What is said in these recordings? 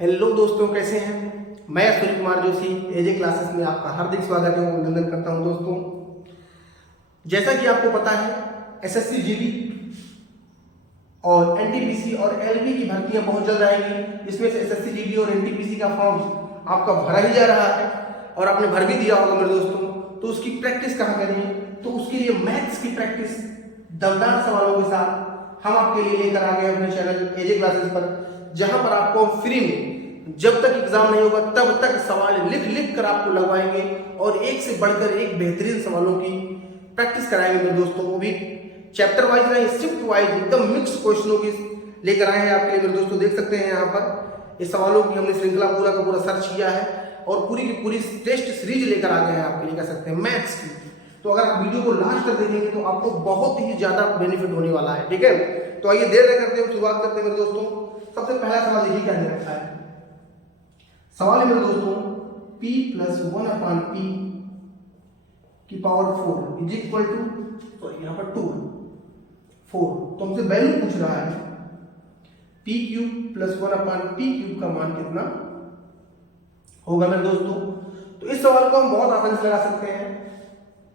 Hello दोस्तों, कैसे हैं। मैं सूर्य कुमार जोशी एजे क्लासेस में आपका हार्दिक स्वागत है, अभिनंदन करता हूं। दोस्तों, जैसा कि आपको पता है, एसएससी जीडी और एनटीपीसी और एलबी की भर्तियां बहुत जल्द आएंगी। इसमें से एसएससी जीडी और एनटीपीसी का फॉर्म आपका भरा ही जा रहा है और आपने भर भी दिया होगा मेरे दोस्तों। तो उसकी प्रैक्टिस कहाँ करेंगे? तो उसके लिए मैथ्स की प्रैक्टिस दमदार सवालों के साथ हम आपके लिए लेकर आ गए अपने चैनल एजे क्लासेस पर, जहां पर आपको फ्री में जब तक एग्जाम नहीं होगा तब तक सवाल लिख लिख कर आपको लगवाएंगे और एक से बढ़कर एक बेहतरीन सवालों की प्रैक्टिस कराएंगे मेरे दोस्तों। वो भी चैप्टर वाइज नहीं, शिफ्ट वाइज एकदम मिक्स क्वेश्चनों की लेकर आए हैं आपके लिए मेरे दोस्तों। देख सकते हैं यहाँ पर इस सवालों की हमने श्रृंखला पूरा का पूरा सर्च किया है और पूरी की पूरी टेस्ट सीरीज लेकर आ गए हैं आपके लिए, कह सकते हैं मैथ्स की। तो अगर आप वीडियो को लास्ट तक देखेंगे तो आपको बहुत ही ज्यादा बेनिफिट होने वाला है, ठीक है। तो आइए देर न करते हुए शुरुआत करते हैं मेरे दोस्तों। सबसे पहला सवाल देखिए क्या दे रखा है। सवाल है मेरे दोस्तों, p प्लस 1/p की power 4 is equal to, sorry यहाँ पर 2 4, तो हमसे वैल्यू पूछ रहा है p cube plus 1/p cube का मान कितना होगा मेरे दोस्तों। तो इस सवाल को हम बहुत आसानी से लगा सकते हैं।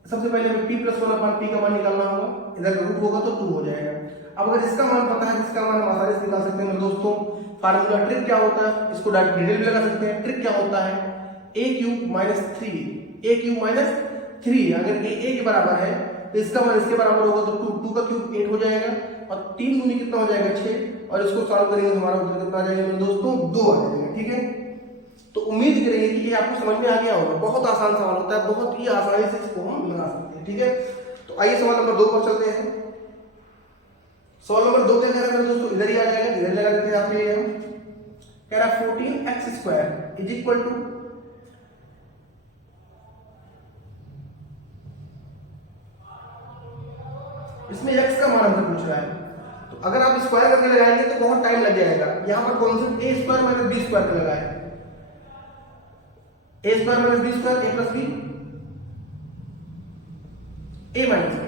सबसे पहले हमें p प्लस 1/p का मान निकालना होगा, इधर रूट होगा तो 2 हो जाएगा। अब अगर इसका मान पता है, जिसका मान हम आसानी से निकाल सकते हैं मेरे दोस्तों। फार्मूला ट्रिक क्या होता है, इसको डायरेक्ट डिटेल भी लगा सकते हैं। ट्रिक क्या होता है, a cube minus 3, a cube minus 3। अगर a के बराबर है तो इसका मान इसके बराबर होगा तो 2 का क्यूब 8 हो जाएगा और 3 दूनी कितना हो जाएगा 6, और इसको सॉल्व करेंगे तो हमारा उत्तर कितना आ जाएगा मेरे दोस्तों 2 आ जाएगा, ठीक है। तो उम्मीद करेंगे कि ये आपको समझ में आ गया होगा। बहुत आसान सवाल होता है, बहुत ही आसानी से इसको हम लगा सकते हैं, ठीक है। तो आइए सवाल नंबर 2 पर चलते हैं। सवाल नंबर 2 क्या कह रहा है मेरे दोस्तों, इधर ही आ जाएगा, इधर लगा देते हैं आपके लिए। हम कह रहा है 14x² इज इक्वल टू, इसमें x का मान हमसे पूछ रहा है। तो अगर आप स्क्वायर करके लगाएंगे तो बहुत टाइम लग जाएगा। यहां पर कॉन्सेप्ट a² माइनस b² का लगा है। a² minus b², a plus b, a minus b,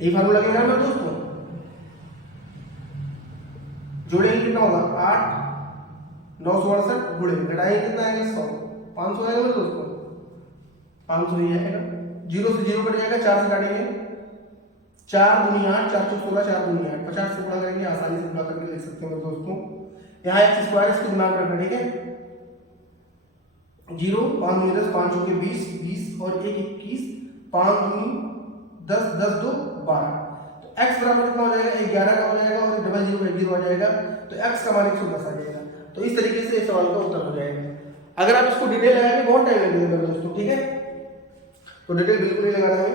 यही फार्मूला लगेगा मेरे दोस्तों। जोड़ेंगे कितना होगा 8 9 68 गुणे घटाएंगे कितना आएगा 100, 500 आएगा मेरे दोस्तों। 500 ही आएगा, 0 से 0 कट जाएगा, 4 से काटेंगे 4 दूनी 8, 4 चौक 16, 4 दूनी 8, 50 से गुणा करेंगे, आसानी से गुणा करके लिख सकते हैं मेरे दोस्तों। यहाँ x² इसको गुणा करना, ठीक है। 0 5 दूनी 10, 5 चौके 20, 20 और 1 21, 5 दूनी 10, 10 2 12। तो x बराबर कितना हो जाएगा 11 का हो जाएगा और डबल 0 का 0 आ जाएगा, तो x का मान 110 आ जाएगा। तो इस तरीके से इस सवाल का उत्तर हो जाएगा। अगर आप इसको डिटेल लगाएंगे बहुत टाइम लगेगा मेरे दोस्तों, ठीक है। तो डिटेल बिल्कुल नहीं लगाना है।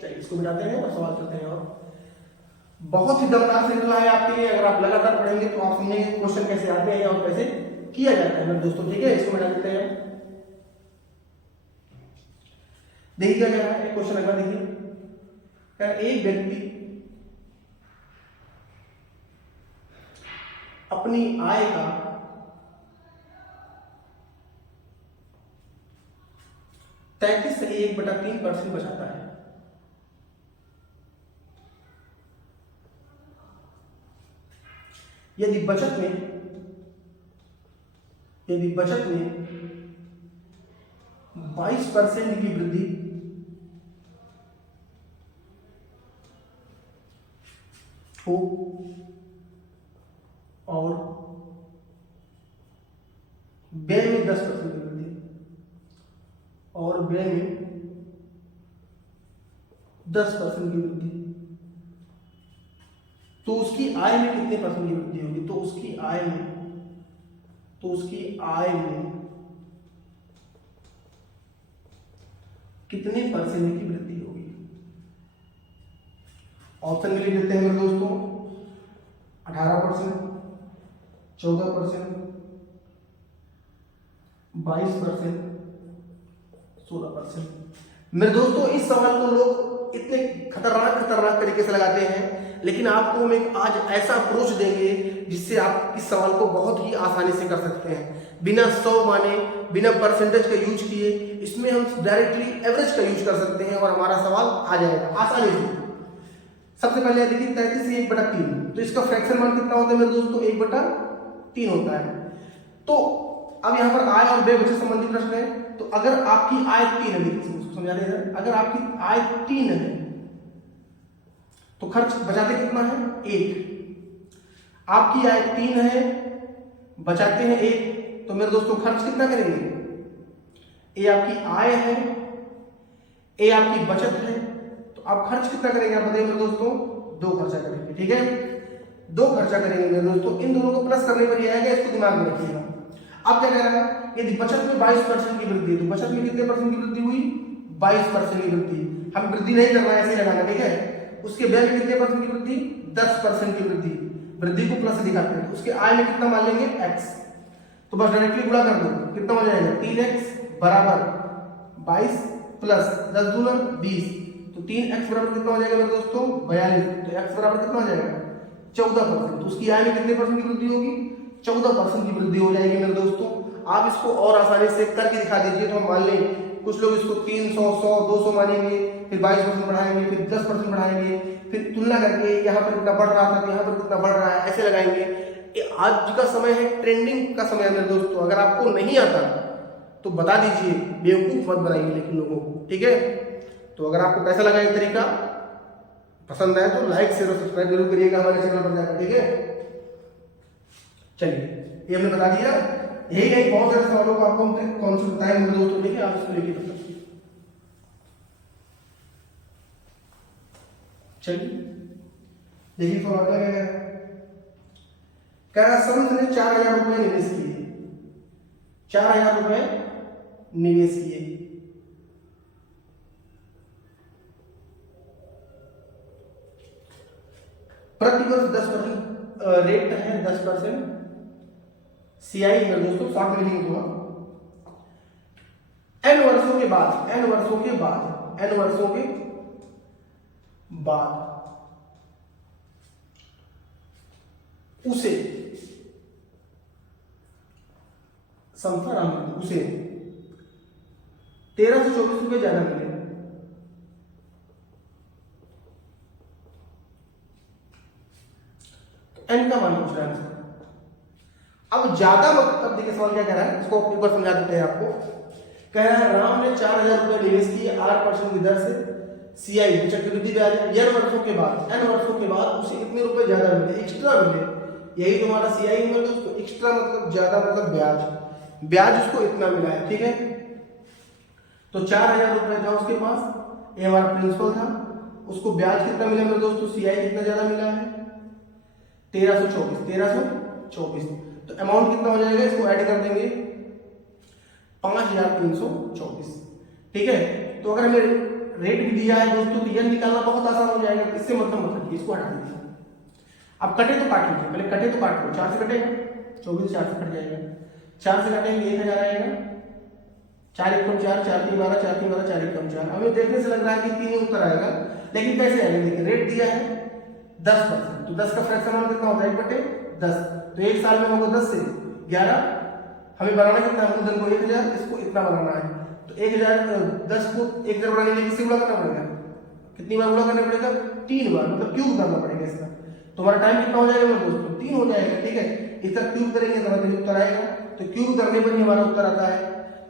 चलिए इसको मिटाते हैं और सवाल करते हैं। और बहुत ही दमदार श्रृंखला है आपके लिए। अगर आप लगातार पढ़ेंगे तो आप समझेंगे क्वेश्चन कैसे आते हैं और कैसे किया जाता है मेरे दोस्तों, ठीक है। इसको मिटा देते हैं। देखिए क्या कह रहा है, एक क्वेश्चन अगला देखिए। एक व्यक्ति अपनी आय का 33 से 1/3% बचाता है। यदि बचत में 22% की वृद्धि हो और व्यय में 10% की वृद्धि और व्यय में 10% की वृद्धि, तो उसकी आय में कितने परसेंट की वृद्धि होगी? तो उसकी आय में कितने परसेंट की वृद्धि होगी? ऑप्शन के लिए देते हैं मेरे दोस्तों 18%, 14%, 22%, 16%। मेरे दोस्तों, इस सवाल को लोग इतने खतरनाक तरीके से लगाते हैं, लेकिन आपको हम एक आज ऐसा अप्रोच देंगे जिससे आप इस सवाल को बहुत ही आसानी से कर सकते हैं, बिना 100 माने, बिना परसेंटेज का यूज किए। इसमें हम डायरेक्टली एवरेज का यूज कर सकते हैं और हमारा सवाल आ जाएगा आसानी से। सबसे पहले देखिए 33 से 1/3, तो इसका फ्रैक्शन मान कितना होता है मेरे दोस्तों? 1/3 होता है। तो अब यहाँ पर आय और व्यय बचे संबंधी प्रश्न है। तो अगर आपकी आय 3 है, उसको समझा देना, अगर आपकी आय 3 है तो खर्च बचाते कितना है? 1। आपकी आय 3 है, बचाते हैं 1, तो मेरे दोस्तों खर्च कितना करेंगे? ए आपकी आय है, ए आपकी बचत है, तो आप खर्च कितना करेंगे? आप बताइए मेरे दोस्तों? 2 खर्चा करेंगे। ठीक है, 2 खर्चा करेंगे मेरे दोस्तों। इन दोनों को प्लस करने पर ये आएगा, इसको दिमाग में रखिएगा। अब क्या कह रहा है? यदि बचत में 22% की वृद्धि है, तो बचत में कितने परसेंट की वृद्धि हुई? 22% की वृद्धि। हम वृद्धि नहीं करना है, ऐसे लगाना। ठीक है, उसके व्यय में कितने परसेंट की वृद्धि? 10% की वृद्धि। वृद्धि को प्लस दिखाते हैं। उसके आय में कितना मान लेंगे? x। तो बस डायरेक्टली गुणा कर दो, कितना हो जाएगा? 3x बराबर 22 प्लस 10 दूना 20, तो 3x बराबर कितना हो जाएगा मेरे दोस्तों? 42। तो x बराबर कितना हो जाएगा? 14%। तो उसकी आय में कितने परसेंट की वृद्धि होगी? 14% की वृद्धि हो जाएगी मेरे दोस्तों। आप इसको और आसानी से करके दिखा दीजिए। तो हम मान लें कुछ लोग इसको 300, 100, 200 मानेंगे, फिर 22% बढ़ाएंगे, फिर 10% बढ़ाएंगे, फिर तुलना करके यहाँ पर कितना बढ़ रहा था तो यहाँ पर कितना बढ़ रहा है, ऐसे लगाएंगे। आज का समय है, ट्रेंडिंग का समय है मेरे दोस्तों। अगर आपको नहीं आता तो बता दीजिए, बेवकूफ मत बनाइए लेकिन लोगों को। ठीक है, तो अगर आपको कैसा लगा ये तरीका, पसंद आए तो लाइक शेयर और सब्सक्राइब जरूर करिएगा हमारे चैनल पर जाकर। ठीक है, चलिए ये हमने बता दिया। यही नहीं, बहुत सारे सवालों को आपको कौन से बताएं मेरे दोस्तों। देखिए आप इसको लेके बताइए। चलिए देखिए सवाल क्या है। कह रहा संत ने 4000 रुपए निवेश किए, 4000 रुपए निवेश किए, प्रति वर्ष 10% रेट है, 10%। सीआई मेरे दोस्तों 60 में लिखेंगे थोड़ा। n वर्षों के बाद, n वर्षों के बाद, n वर्षों के बाद उसे संस्थाराम उसे 1324 रुपए ज्यादा मिले। तो n का मान पूछ रहा है। अब ज्यादा मतलब देखिए सवाल क्या कह रहा है, इसको एक बार समझा देते हैं आपको। कह रहा है राम ने 4000 रुपए निवेश किए 8% की दर से, सीआई चक्रवृद्धि ब्याज n वर्षों के बाद, n वर्षों के बाद उसे इतने रुपए ज्यादा मिले, एक्स्ट्रा मिले। यही तुम्हारा सीआई है दोस्तों। एक्स्ट्रा मतलब ज्यादा, मतलब ब्याज, ब्याज उसको इतना मिला है। ठीक है, तो 4000 रुपए था उसके पास, ये हमारा प्रिंसिपल था, उसको ब्याज कितना मिला मेरे दोस्तों? सीआई कितना ज्यादा मिला है? 1324। तो अमाउंट कितना हो जाएगा? इसको ऐड कर देंगे, 5324। ठीक है, तो अगर हमें रेट भी दिया है दोस्तों तो यह निकालना बहुत आसान हो जाएगा। इससे मतलब रखिए, इसको हटा दीजिए। अब कटे तो काट लीजिए, पहले कटे तो काट लो। 4 से कटेगा 24, 4 से कट जाएगा। 4 से काटेंगे 1000 आएगा, 4 1 4, 4 3 12, 4 3 12, 4 1 4। हमें देखने से लग रहा है कि 3 ही उत्तर आएगा, लेकिन कैसे आएगा? देखिए रेट दिया है 10%, तो 10 का फ्रैक्शन मान कितना होता है? 1/10। तो एक साल में होगा 10 से 11। हमें बनाना कितना है? मूलधन को 1000, इसको इतना बनाना है। तो 1000 10 को 1000 बनाने के लिए किससे गुणा करना पड़ेगा? कितनी बार गुणा करना पड़ेगा? 3 बार, मतलब क्यूब करना पड़ेगा इसका। तो हमारा टाइम कितना हो जाएगा मेरे दोस्तों? 3 हो जाएगा। ठीक है, इसका क्यूब करेंगे तो हमारा उत्तर आएगा। तो क्यूब करने पर ही हमारा उत्तर आता है।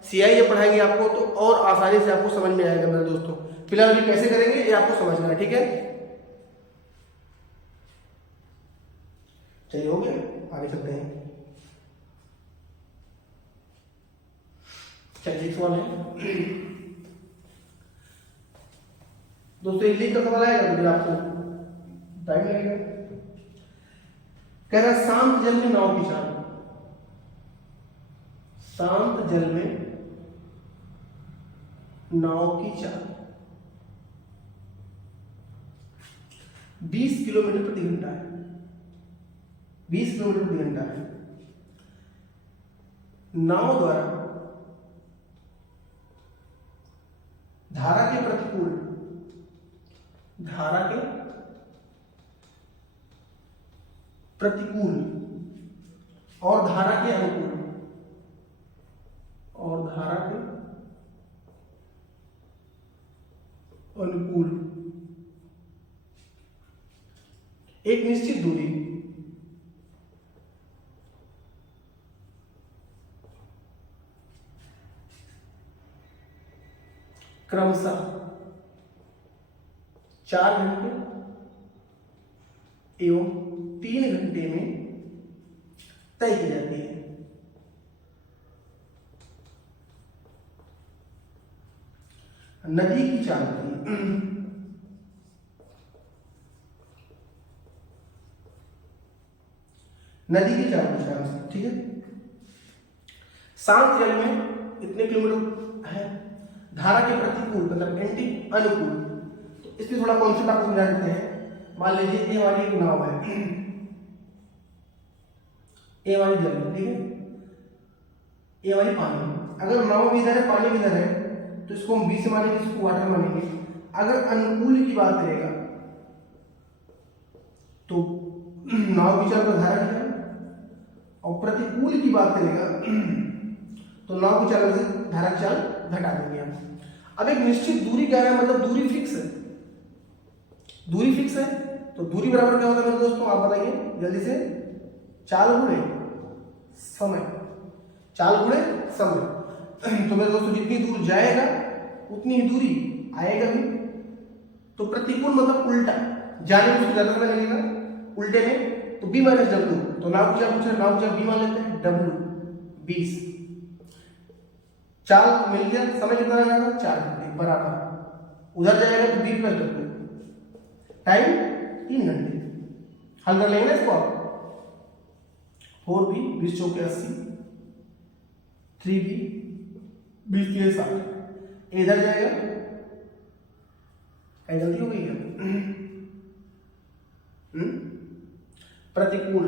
सीआई जब पढ़ाएंगे आपको तो और आसानी से आपको समझ में आएगा मेरे दोस्तों। फिलहाल अभी कैसे करेंगे ये आपको समझना है। ठीक है, चलिए हो गया, आगे चलते हैं। चलिए सवाल है दोस्तों, इंग्लिश का सवाल आएगा तो आपको टाइम लगेगा। कह रहा है शांत जल में नाव की चाल, शांत जल में नाव की चाल 20 किलोमीटर प्रति घंटा है, 20 किलोमीटर प्रति घंटा है। नाव द्वारा धारा के प्रतिकूल, धारा के प्रतिकूल और धारा के अनुकूल, और धारा के अनुकूल एक निश्चित दूरी क्रमशः 4 घंटे एवं 3 घंटे में तय की जाती है। नदी की चाल गति, नदी की चाल गति, ठीक है। शांत जल में इतने किलोमीटर है, धारा के प्रतिकूल मतलब एंटी अनुकूल, तो इसमें थोड़ा कॉन्सेप्ट आपको समझा देते हैं। मान लीजिए ये वाली एक नाव है, ए वाली जल, ठीक है, ए वाली पानी, अगर नाव भी इधर है पानी भी इधर है तो इसको हम बी से मानेंगे, इसको वाटर मानेंगे। अगर अनुकूल की बात करेगा तो नाव की चाल को धारा की चाल, और प्रतिकूल की बात करेगा तो नाव की चाल से धारा की चाल घटा देंगे हम। अब एक निश्चित दूरी क्या है, मतलब दूरी फिक्स है, दूरी फिक्स है तो दूरी बराबर क्या होता है मेरे दोस्तों, आप बताइए जल्दी से, चाल गुणे समय, चाल गुणे समय। तो मेरे दोस्तों जितनी दूर जाएगा उतनी ही दूरी आएगा भी। तो प्रतिकूल मतलब उल्टा, जाने में ज्यादा समय लगेगा, उल्टे में तो बी माइनस डब्ल्यू, तो नाव की चाल पूछ रहे, नाव की चाल बी मान लेते हैं, डब्ल्यू 20, चाल मिल गया, समय कितना लगेगा 4 घंटे बराबर, उधर जाएगा तो बी प्लस डब्ल्यू, टाइम 3 घंटे। हल कर लेंगे ना इसको आप, 4b 20 चौके 80, 3b 20 के 60, इधर जाएगा, कहीं गलती हो गई है, प्रतिकूल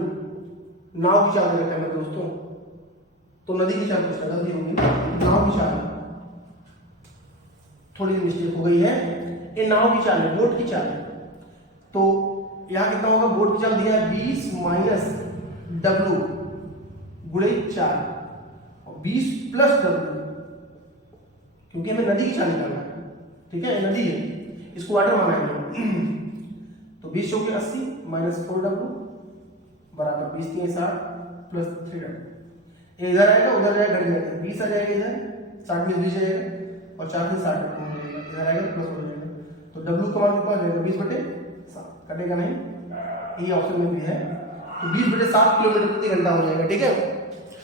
नाव की चाल रहता है मेरे दोस्तों, तो नदी की चाल कुछ गलती होगी, नाव की चाल थोड़ी सी मिस्टेक हो गई है, ये नाव की चाल है, बोट की चाल है। तो यहां कितना होगा, बोट की चाल दिया है 20 माइनस डब्ल्यू गुणे 4 और 20 प्लस डब्ल्यू, क्योंकि हमें नदी की चाल निकालना है, ठीक है, नदी है, इसको वाटर माना है तो 20 चौके 80 माइनस 4w बराबर 20 3 60 प्लस 3w, ये इधर आएगा उधर जाएगा, घट जाएगा, 20 आ जाएगा इधर, 60 में 20 जाएगा और 4 से 60 इधर आएगा प्लस हो जाएगा, तो w का मान कितना हो जाएगा 20/7, कटेगा नहीं, ये ऑप्शन में भी है, तो 20/7 किलोमीटर प्रति घंटा हो जाएगा, ठीक है।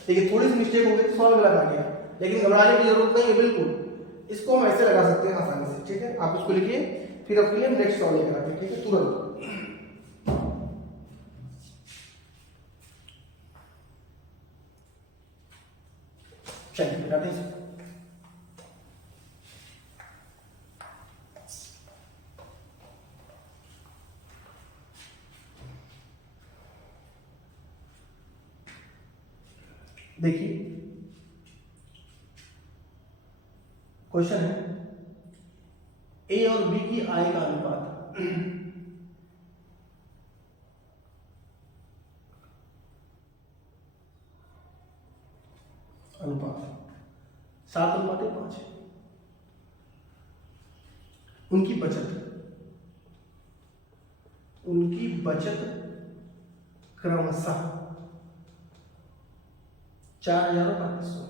देखिए थोड़ी सी मिस्टेक हो गई, सॉल्व गलत आ गया, लेकिन घबराने की जरूरत नहीं है बिल्कुल, इसको हम ऐसे लगा सकते हैं आसानी से, ठीक है। आप इसको लिखिए, फिर आपके लिए नेक्स्ट सॉल्व लेकर आते हैं, ठीक है, तुरंत। चलिए बताते हैं। देखिए क्वेश्चन है, ए और बी की आय का अनुपात, अनुपात 7:5 है। उनकी बचत क्रमशः 4,000 और 500।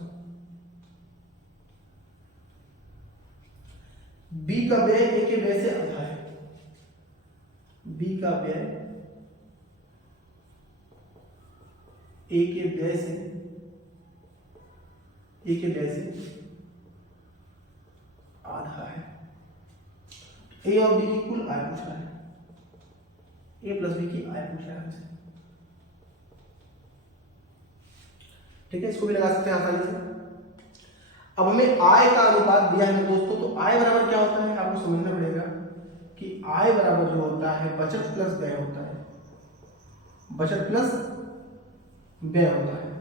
बी का व्यय ए के व्यय से आधा है, बी का व्यय ए के व्यय से आधा है। ए और बी की कुल आय पूछ रहा है, ए प्लस बी की आय पूछ रहा है हमसे, ठीक है, इसको भी लगा सकते हैं आसानी से। अब हमें आय का अनुपात दिया है दोस्तों, तो आय बराबर क्या होता है आपको समझना पड़ेगा कि आय बराबर जो होता है बचत प्लस व्यय होता है, बचत प्लस व्यय होता है।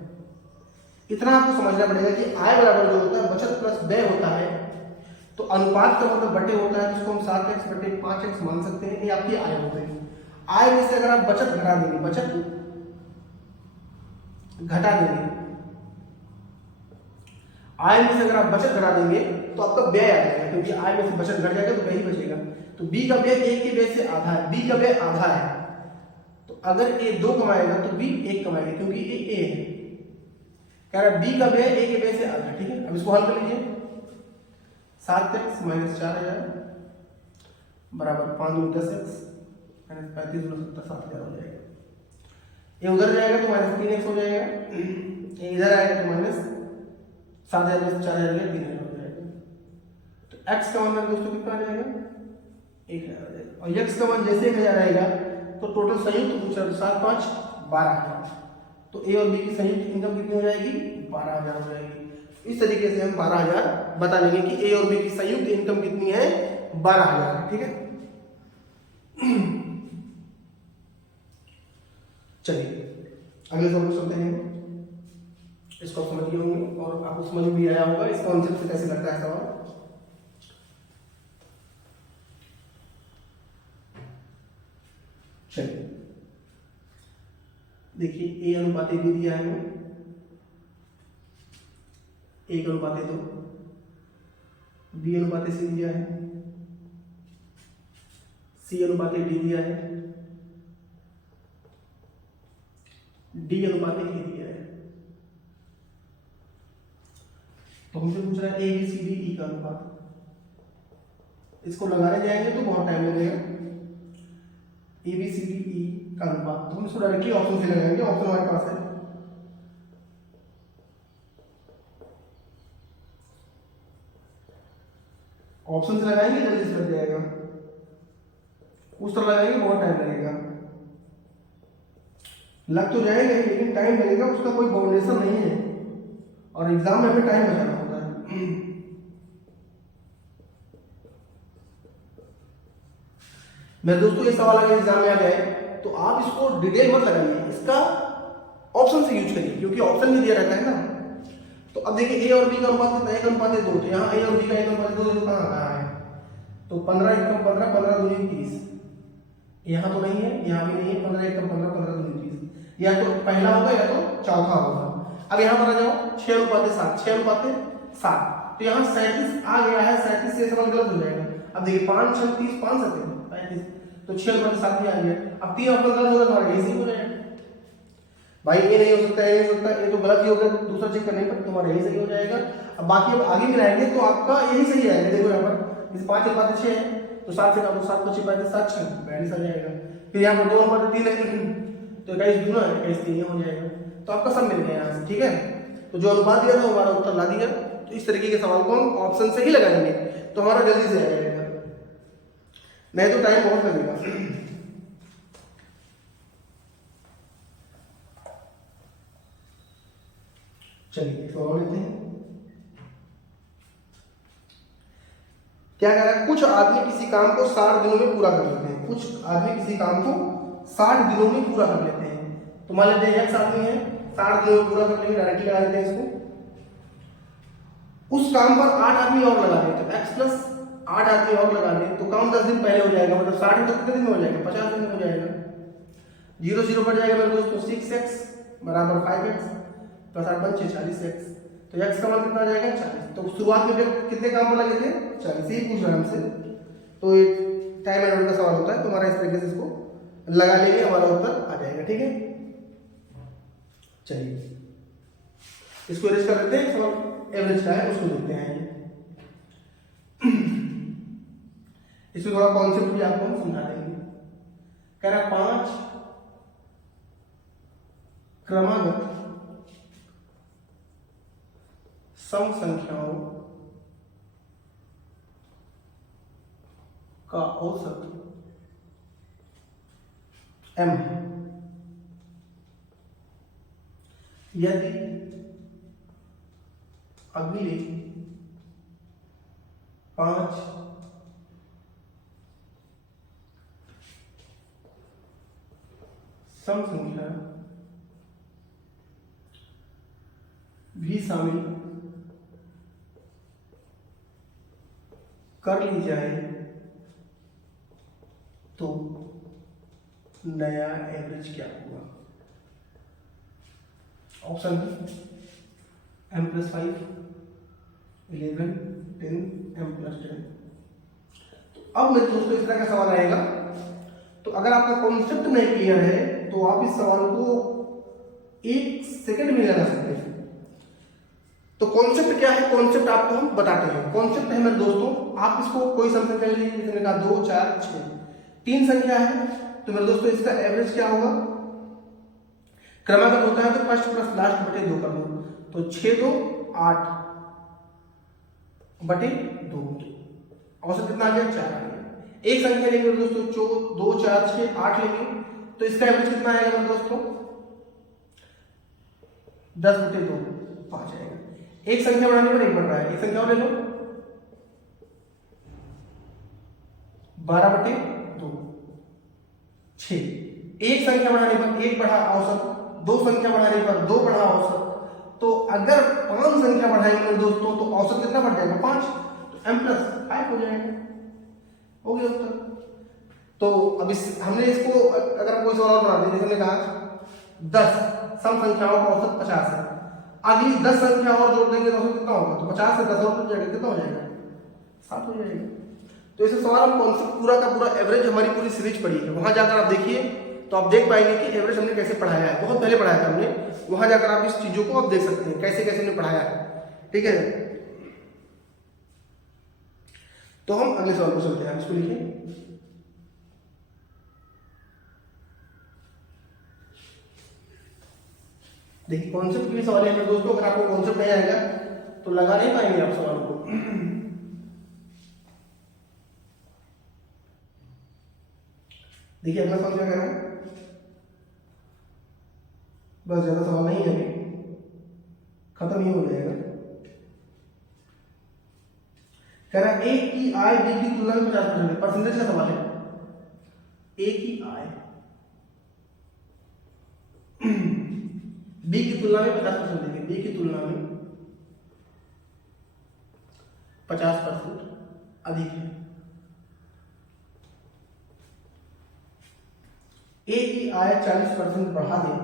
इतना आपको समझना पड़ेगा कि आय बराबर जो होता है बचत प्लस व्यय होता है, तो अनुपात का मतलब बटे होता है, जिसको हम 7x/5x मान सकते हैं, ये आपकी आय हो गई। आय में से अगर आप बचत घटा देंगे, बचत घटा देंगे, आय में से अगर आप बचत घटा देंगे तो आपका व्यय आ जाएगा, क्योंकि आय में से बचत घट जाएगा तो व्यय ही बचेगा। तो बी का व्यय ए के व्यय से आधा है, बी का व्यय आधा है, अगर ए 2 कमाएगा तो बी 1 कमाएगा, क्योंकि ए है। कह रहा है बी का व्यय ए के व्यय से आधा, ठीक है। अब इसको हल कर लीजिए। 7x माइनस 4000 बराबर 5 × 10x माइनस 35 × 70 7000 हो जाएगा। ये उधर जाएगा तो माइनस 3x हो जाएगा, ये इधर आएगा तो माइनस 7000 में 4000 में 3000 हो जाएगा। तो x का मान दोस्तों कितना आ जाएगा? 1000 आ जाएगा। और x का मान जैसे 1000 आएगा तो टोटल संयुक्त पूछा 7 5 12,000। तो ए और बी की संयुक्त इनकम कितनी हो जाएगी? 12,000 हो जाएगी। इस तरीके से हम 12,000 बता लेंगे कि ए और बी की संयुक्त इनकम कितनी है? 12,000, ठीक है। चलिए अगले सवाल चलते हैं। इसको समझ गए होंगे और आपको समझ भी आया होगा इस कॉन्सेप्ट से कैसे लगता है सवाल। चलिए देखिए, a अनुपात b दिया है, 1:2, b अनुपात c दिया है, c अनुपात d दिया है, d अनुपात e दिया है। तो हमसे पूछ रहा है a b c d e का अनुपात। इसको लगाने जाएंगे तो बहुत टाइम लगेगा। a b c d e का अनुपात तो हम इसको डायरेक्टली ऑप्शन से लगाएंगे। ऑप्शन हमारे पास है ऑप्शन से लगाएंगे, जल्दी से लग जाएगा। उस तरह लगाएंगे बहुत टाइम लगेगा। लग तो जाएगा लेकिन टाइम लगेगा, उसका कोई बाउंडेशन नहीं है और एग्जाम में हमें टाइम बचाना होता है। मेरे दोस्तों, ये सवाल अगर एग्जाम में आ जाए तो आप इसको डिटेल मत लगाइए, इसका ऑप्शन से यूज करिए, क्योंकि ऑप्शन में दिया रहता है ना। तो अब देखिए ए और बी का अनुपात कितना है? 1:2। तो यहाँ ए और बी का 1:2 कहाँ आ रहा है? तो 15 × 15 15 × 2 = 30। यहाँ तो नहीं है, यहाँ भी नहीं है। 15 × 15 15 × 2 = 30। या तो पहला होगा या तो चौथा होगा। अब यहाँ पर आ जाओ, 6:7 6:7। तो यहाँ 37 आ गया है, 37 से सवाल गलत हो जाएगा। अब देखिए 5 6 30 5 7 35, तो 6:7 भी आ गया। अब 3 ऑप्शन गलत होगा, तुम्हारा यही सही हो जाएगा। भाई ये नहीं हो सकता, ये नहीं हो सकता, ये तो गलत ही होगा। दूसरा चेक करने पर तुम्हारा यही सही हो जाएगा। अब बाकी अब आगे भी रहेंगे तो आपका यही सही आएगा। देखो यहाँ पर इस 5 × 6 है तो 7 से काटो, 7 × 6 = 7 6 42 आ जाएगा। फिर यहाँ पर 2:3 है तो 21 दूना है 21 3 हो जाएगा। तो आपका सब मिल गया यहाँ से, ठीक है। तो जो अनुपात दिया था हमारा उत्तर ला दिया। तो इस तरीके के सवाल को हम ऑप्शन से ही लगाएंगे तो हमारा जल्दी से आ जाएगा, नहीं तो टाइम बहुत लगेगा। चलिए सवाल लेते हैं। क्या कह रहा है? कुछ आदमी किसी काम को 60 दिनों में पूरा कर लेते हैं। कुछ आदमी किसी काम को 60 दिनों में पूरा कर लेते हैं। तो मान लेते हैं x आदमी है, 60 दिनों में पूरा कर लेंगे, डायरेक्टली लगा देते हैं इसको। उस काम पर 8 आदमी और लगा दें, तो x + 8 आदमी और लगा दें तो काम 10 दिन पहले हो जाएगा। मतलब 60 तो कितने दिन में हो जाएगा? 50 दिन में हो जाएगा। 0 0 बढ़ जाएगा मेरे दोस्तों। 6x = 5x + 8 = 40x। तो x का मान कितना आ जाएगा? 40। तो शुरुआत में जब कितने काम पर लगे थे? 40 ही पूछ रहा है हमसे। तो एक टाइम मैनेजमेंट का सवाल होता है, तो हमारा इस तरीके से इसको लगा लेंगे, हमारा उत्तर आ जाएगा, ठीक है। चलिए इसको एरेंज कर लेते हैं। सवाल एवरेज का है, उसको देखते हैं। इसमें थोड़ा कॉन्सेप्ट भी आपको हम समझा देंगे। कह रहा 5 क्रमागत सम संख्याओं का औसत m है यदि अगले 5 सम संख्या भी शामिल कर ली जाए तो नया एवरेज क्या होगा? Option m + 5 11 10 m + 10। तो अब मेरे दोस्तों इस तरह का सवाल आएगा। तो अगर आपका कॉन्सेप्ट नहीं क्लियर है तो आप इस सवाल को 1 सेकंड में लगा सकते हैं। तो कॉन्सेप्ट क्या है, कॉन्सेप्ट आपको हम बताते हैं। कॉन्सेप्ट है मेरे दोस्तों, आप इसको कोई संख्या ले लीजिए, जैसे मैंने कहा 2 4 6 3 संख्या है, तो मेरे दोस्तों इसका एवरेज क्या होगा, क्रमागत होता है तो फर्स्ट प्लस लास्ट बटे 2 कर दो, तो 6 2 8 बटे 2, औसत कितना आ गया 4 आ गया। एक संख्या लेंगे मेरे दोस्तों 2 4 6 8 लेंगे, तो इसका एवरेज कितना आएगा मेरे दोस्तों 10 बटे 2 5 आएगा। एक संख्या बढ़ाने पर एक बढ़ रहा है, एक संख्या और ले लो 12 बटे 2 6। एक संख्या बढ़ाने पर एक बढ़ा औसत, दो संख्या बढ़ाने पर 2 बढ़ा औसत, तो अगर 5 संख्या बढ़ाएंगे मेरे दोस्तों तो औसत कितना बढ़ जाएगा 5, तो m + 5 हो जाएगा, हो गया उत्तर। तो अब हमने इसको अगर कोई सवाल बना दिया, जैसे हमने कहा 10 सम संख्याओं का औसत 50 है, अगली 10 संख्या और जोड़ देंगे तो औसत कितना होगा, तो 50 से 10 और जुड़ जाएगा, कितना हो जाएगा 7 हो जाएगा। तो इसे सवाल हम कॉन्सेप्ट पूरा का पूरा एवरेज हमारी पूरी सीरीज पढ़ी है, वहां जाकर आप देखिए तो आप देख पाएंगे कि एवरेज हमने कैसे पढ़ाया है, बहुत पहले पढ़ाया था हमने, वहां जाकर आप इस चीजों को आप देख सकते हैं कैसे कैसे हमने पढ़ाया है, ठीक है। तो हम अगले सवाल पर चलते हैं, इसको लिखिए। देखिए कॉन्सेप्ट के सवाल है दोस्तों, अगर आपको कॉन्सेप्ट नहीं आएगा तो लगा नहीं पाएंगे आप सवाल को। देखिए अगला सवाल क्या कह रहा है, बस ज्यादा सवाल नहीं है, खत्म ही हो जाएगा। कह रहा है ए की आय बी की तुलना में 50% परसेंटेज का सवाल है। ए की आय बी की तुलना में 50% देंगे, बी की तुलना में 50% अधिक है। ए की आय 40% बढ़ा दें,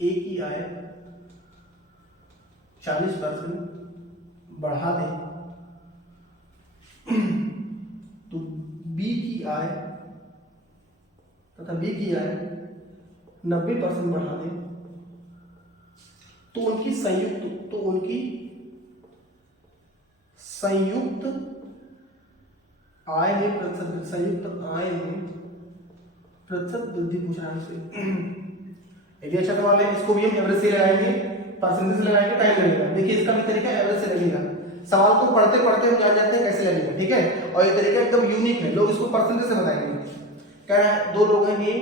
ए की आय 40% बढ़ा दें तो बी की आय तथा बी की आय 90% बढ़ा दें तो उनकी संयुक्त आय में प्रतिशत वृद्धि पूछ रहा है हमसे। ये भी अच्छा सवाल है, इसको भी हम एवरेज से लगाएंगे, परसेंटेज से लगाएंगे, टाइम लगेगा। देखिए इसका भी तरीका एवरेज से लगेगा, सवाल को पढ़ते पढ़ते हम जान जाते हैं कैसे लगेगा, ठीक है। और ये तरीका एकदम यूनिक है, लोग इसको परसेंटेज से बताएंगे। कह रहा है 2 लोग हैं ए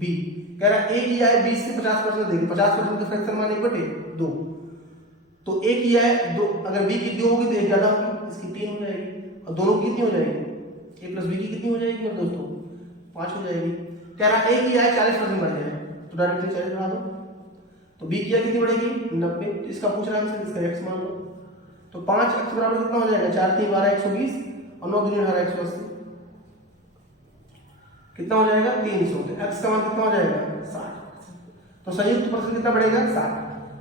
बी, कह रहा है ए की आय 20 से 50% देंगे, 50% का फ्रैक्शन मान 1/2, तो ए की आय 2, अगर बी की 2 होगी तो 1 ज्यादा होगी, इसकी 3 हो जाएगी, और दोनों की कितनी हो जाएगी, ए प्लस बी की कितनी हो जाएगी मेरे दोस्तों 5 हो जाएगी। कह रहा है ए की आय 40% बढ़ जाए, तो डायरेक्टली 40 बढ़ा दो, तो बी की आय कितनी बढ़ेगी 90, तो इसका पूछ रहा है हमसे, इसका x मान लो, तो 5x बराबर कितना हो जाएगा 4 3 12 120 और 9 दूनी 18 180, कितना हो जाएगा 300, तो x का मान कितना हो जाएगा 60, तो संयुक्त परसेंट कितना बढ़ेगा 60।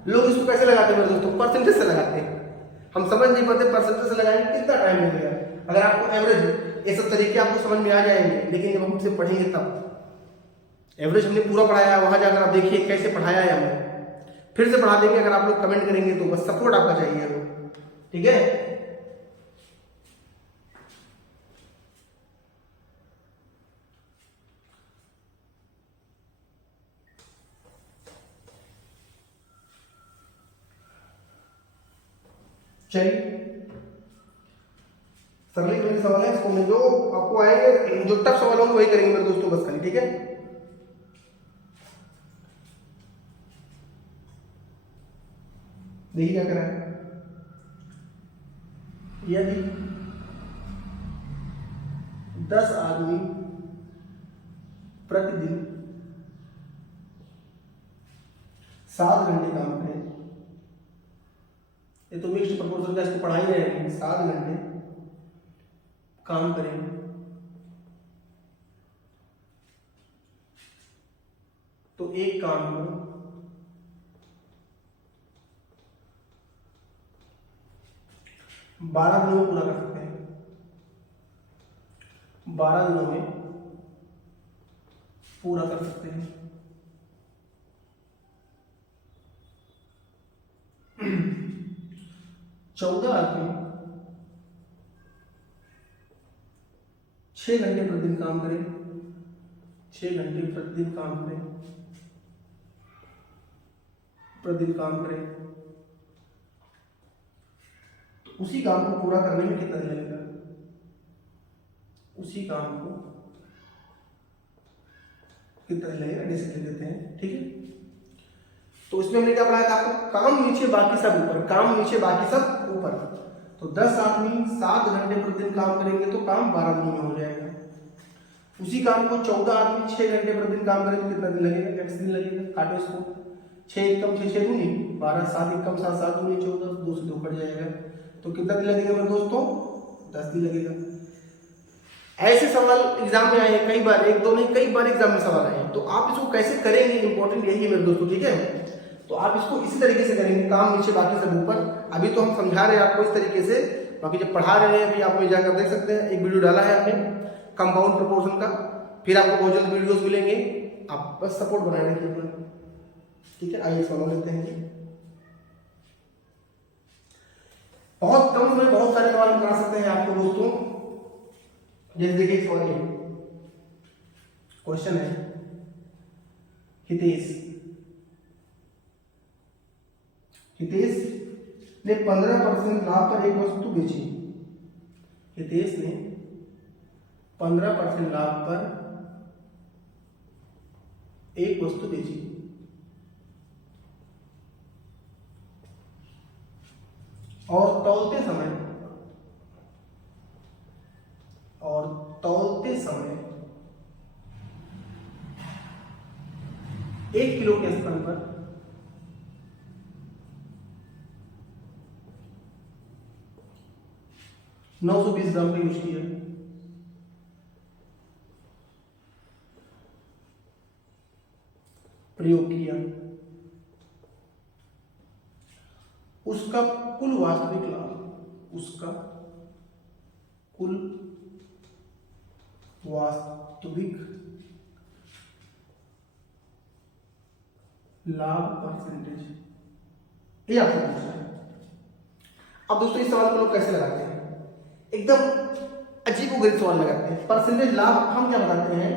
लोग इसको कैसे लगाते हैं मेरे दोस्तों, परसेंटेज से लगाते हैं, हम समझ नहीं पाते परसेंटेज से लगाएंगे कितना टाइम लगेगा। अगर आपको एवरेज ये सब तरीके आपको समझ में आ जाएंगे, लेकिन जब हम इसे पढ़ेंगे तब एवरेज हमने पूरा पढ़ाया है, वहां जाकर आप देखिए कैसे पढ़ाया है हमने, फिर से पढ़ा देंगे। अगर आप लोग कमेंट करेंगे तो बस सपोर्ट आपका चाहिए हमें, ठीक है। चलिए सरलीकरण सवाल है, इसको में जो आपको आएंगे, जो टफ सवाल होंगे वही करेंगे मेरे दोस्तों बस खाली, ठीक है। देखिए क्या करा है, यदि 10 आदमी प्रतिदिन 7 घंटे काम करें, ये तो मिक्स्ड प्रपोर्शन का, इसको पढ़ा ही रहे हैं, 7 घंटे काम करें तो एक काम को 12 दिनों में पूरा कर सकते हैं, 12 दिनों में पूरा कर सकते हैं। 14 आदमी 6 घंटे प्रतिदिन काम करें, 6 घंटे प्रतिदिन काम करें, प्रतिदिन काम करें, तो उसी काम को पूरा करने में कितना दिन लगेगा? उसी काम को कितना दिन लगेगा डिस्क लिख देते हैं, ठीक है। तो इसमें हमने क्या पढ़ाया था आपको? काम नीचे बाकी सब ऊपर, काम नीचे बाकी सब ऊपर। तो 10 आदमी 7 घंटे प्रतिदिन काम करेंगे तो काम 12 दिन में हो जाएगा। उसी काम को 14 आदमी 6 घंटे प्रतिदिन काम करेंगे तो कितना दिन लगेगा? 8 दिन लगेगा। काटो इसको, 6 एकम 6 6 दूनी 12, 7 एकम 7 7 दूनी 14, 2 से 2 कट जाएगा। तो कितना दिन लगेगा मेरे दोस्तों? 10 दिन लगेगा। ऐसे सवाल एग्जाम में आए हैं कई बार, एक दो नहीं कई बार एग्जाम में सवाल आए हैं। तो आप इसको कैसे करेंगे, इंपॉर्टेंट यही है मेरे दोस्तों, ठीक है। तो आप इसको इसी तरीके से करेंगे, काम नीचे बाकी सब ऊपर। अभी तो हम समझा रहे हैं आपको इस तरीके से, बाकी जब पढ़ा रहे हैं अभी आप वहीं जाकर देख सकते हैं। एक वीडियो डाला है हमने कंपाउंड प्रोपोर्शन का, फिर आपको बहुत जल्द वीडियोस मिलेंगे, आप बस सपोर्ट बनाए रखिए अपना, ठीक है। आइए सवाल लेते हैं। बहुत कम में बहुत सारे सवाल बना सकते हैं आपको दोस्तों। जैसे देखिए सवाल है, क्वेश्चन है, हितेश ने 15% लाभ पर एक वस्तु बेची। हितेश ने 15% लाभ पर एक वस्तु बेची। और तौलते समय 1 किलो के स्थान पर 920 ग्राम का यूज किया। प्रयोग किया। उसका कुल वास्तविक लाभ, उसका कुल वास्तविक लाभ परसेंटेज, ये आपसे पूछ रहा है। अब दोस्तों इस सवाल को लोग कैसे लगाते हैं? एकदम अजीबोगरीब सवाल लगाते हैं। परसेंटेज लाभ हम क्या बताते हैं,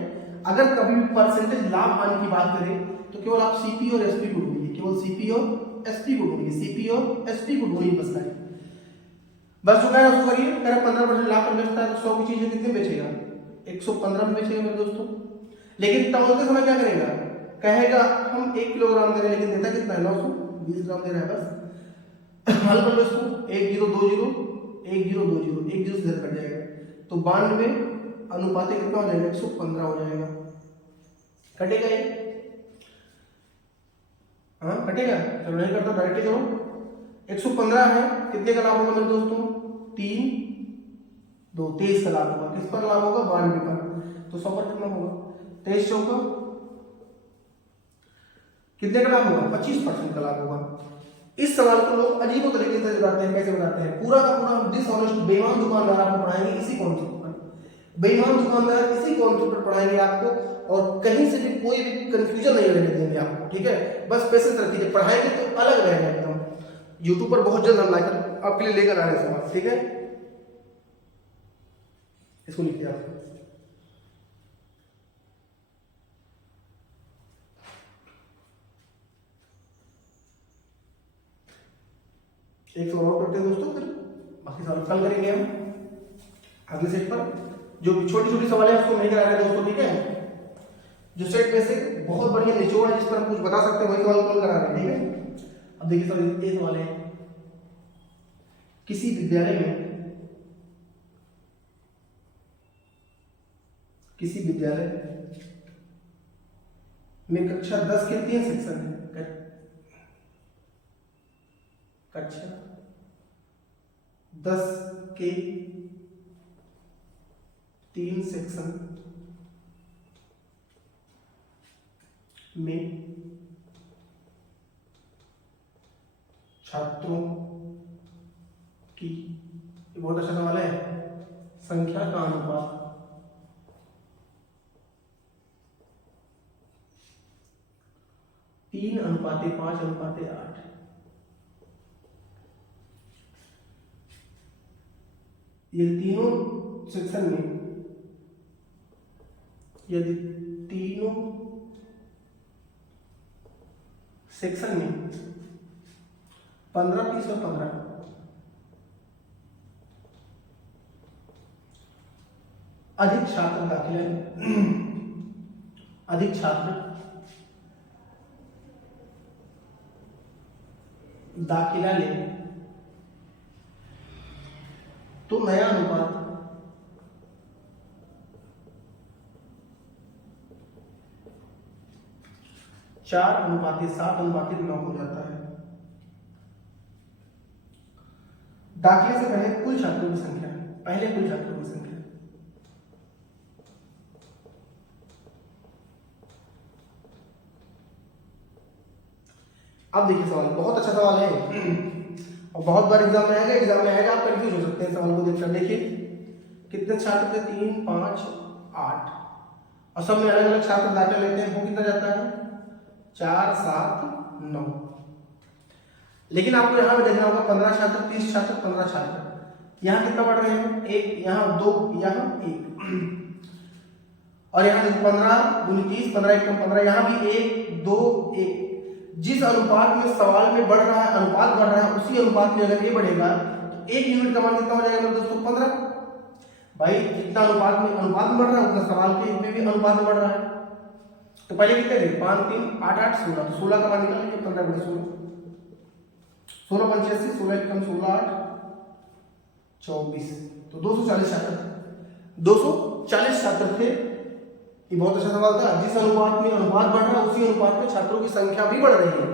अगर कभी परसेंटेज लाभ आने की बात करें तो केवल आप सीपी और एसपी को ढूंढिए, केवल सीपी और एसपी को ढूंढिए, सीपी और एसपी को ढूंढिए, बस है बस जो कह रहा है उसको करिए। कह रहा 15% लाभ पर बेचता है तो 100 की चीजें कितने बेचेगा? 115 में बेचेगा मेरे दोस्तों। लेकिन तौलते समय क्या करेगा? कहेगा हम 1 किलोग्राम दे रहे हैं, लेकिन देता कितना है? 920 ग्राम दे रहा है बस। हल कर लो इसको, 1 0 2 0 1 0 2 0, 1 0 से इधर कट जाएगा तो 92 अनुपात कितना हो जाएगा? 115 हो जाएगा। कटेगा ये? हाँ कटेगा। चलो नहीं करता डायरेक्ट करो। 115 है, कितने का लाभ होगा मेरे दोस्तों? 3 2 23 का लाभ होगा। किस पर लाभ होगा? 92 पर। तो 100 पर कितना होगा? 23 चौका कितने का लाभ होगा? 25% का लाभ होगा। इस सवाल को लोग अजीब तरीके से बताते हैं। कैसे बताते हैं? पूरा का पूरा हम डिसऑनेस्ट बेईमान दुकानदार आपको पढ़ाएंगे इसी कॉन्सेप्ट पर। बेईमान दुकानदार इसी कॉन्सेप्ट पर पढ़ाएंगे आपको, और कहीं से भी कोई भी कंफ्यूजन नहीं रहने देंगे आपको, ठीक है। बस पेशेंस रखिए, पढ़ाएंगे तो अलग रहेगा एकदम। यूट्यूब पर बहुत जल्द हम लाकर आपके लिए लेकर आ रहे हैं सवाल, ठीक है। इसको लिखिए आप। एक सवाल और करते हैं दोस्तों, फिर बाकी सवाल कल करेंगे हम अगले सेट पर। जो छोटी छोटी सवाल है उसको नहीं करा रहे दोस्तों, ठीक है। जो सेट में से बहुत बढ़िया निचोड़ है जिस पर हम कुछ बता सकते हैं वही सवाल कल करा रहे हैं, ठीक है। अब देखिए सवाल, ये सवाल है, किसी विद्यालय में कक्षा 10 के 3 सेक्शन है। कक्षा 10 के 3 सेक्शन में छात्रों की, बहुत अच्छा सवाल है, संख्या का अनुपात 3:5:8। ये तीनों सेक्शन में यदि तीनों सेक्शन में 15, 30 और 15 अधिक छात्र दाखिला ले तो नया अनुपात 4:7:9 हो जाता है। दाखिले से पहले कुल छात्रों की संख्या, अब देखिए सवाल बहुत अच्छा सवाल है और बहुत बार एग्जाम में आएगा, आप कंफ्यूज हो सकते हैं सवाल को देखकर। देखिए कितने छात्र थे, 3, 5, 8 और सब में अलग अलग छात्र दाखिला लेते हैं, वो कितना जाता है 4, 7, 9। लेकिन आपको यहाँ पे देखना होगा 15 छात्र, 30 छात्र, 15 छात्र, यहाँ कितना पढ़ रहे हैं, 1, यहाँ 2, यहाँ 1 और यहाँ 15 दूनी 30, 15 एकम 15, यहाँ भी 1, 2, 1। जिस अनुपात में सवाल में बढ़ रहा है, अनुपात बढ़ रहा है, उसी अनुपात में अगर ये बढ़ेगा तो 1 यूनिट का मान कितना हो जाएगा मेरे दोस्तों 15। भाई जितना अनुपात में बढ़ रहा है उतना सवाल के में भी अनुपात में बढ़ रहा है। तो पहले कितने थे 5, 3, 8, 8, 16, तो 16 का मान निकाल लीजिए, 15 बटे 16, 16 पंचे 80, 16 एकम 16, 8, 24, तो 240 छात्र थे। ये बहुत अच्छा सवाल था। जिस अनुपात में अनुपात बढ़ रहा है उसी अनुपात में छात्रों की संख्या भी बढ़ रही है,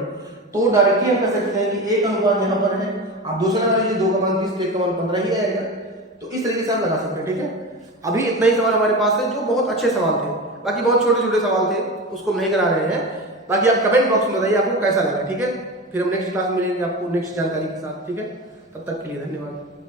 तो डायरेक्टली हम कह सकते हैं कि एक अनुपात यहाँ पर है, आप 2 से लगा लीजिए, 2 का मान 30 तो 1 का मान 15 ही आएगा। तो इस तरीके से आप लगा सकते हैं, ठीक है। अभी इतना ही सवाल हमारे पास है जो बहुत अच्छे सवाल थे, बाकी बहुत छोटे छोटे सवाल थे उसको नहीं करा रहे हैं। बाकी आप कमेंट बॉक्स में बताइए आपको कैसा लगा, ठीक है। फिर हम नेक्स्ट क्लास में मिलेंगे आपको नेक्स्ट जानकारी के साथ, ठीक है। तब तक के लिए धन्यवाद।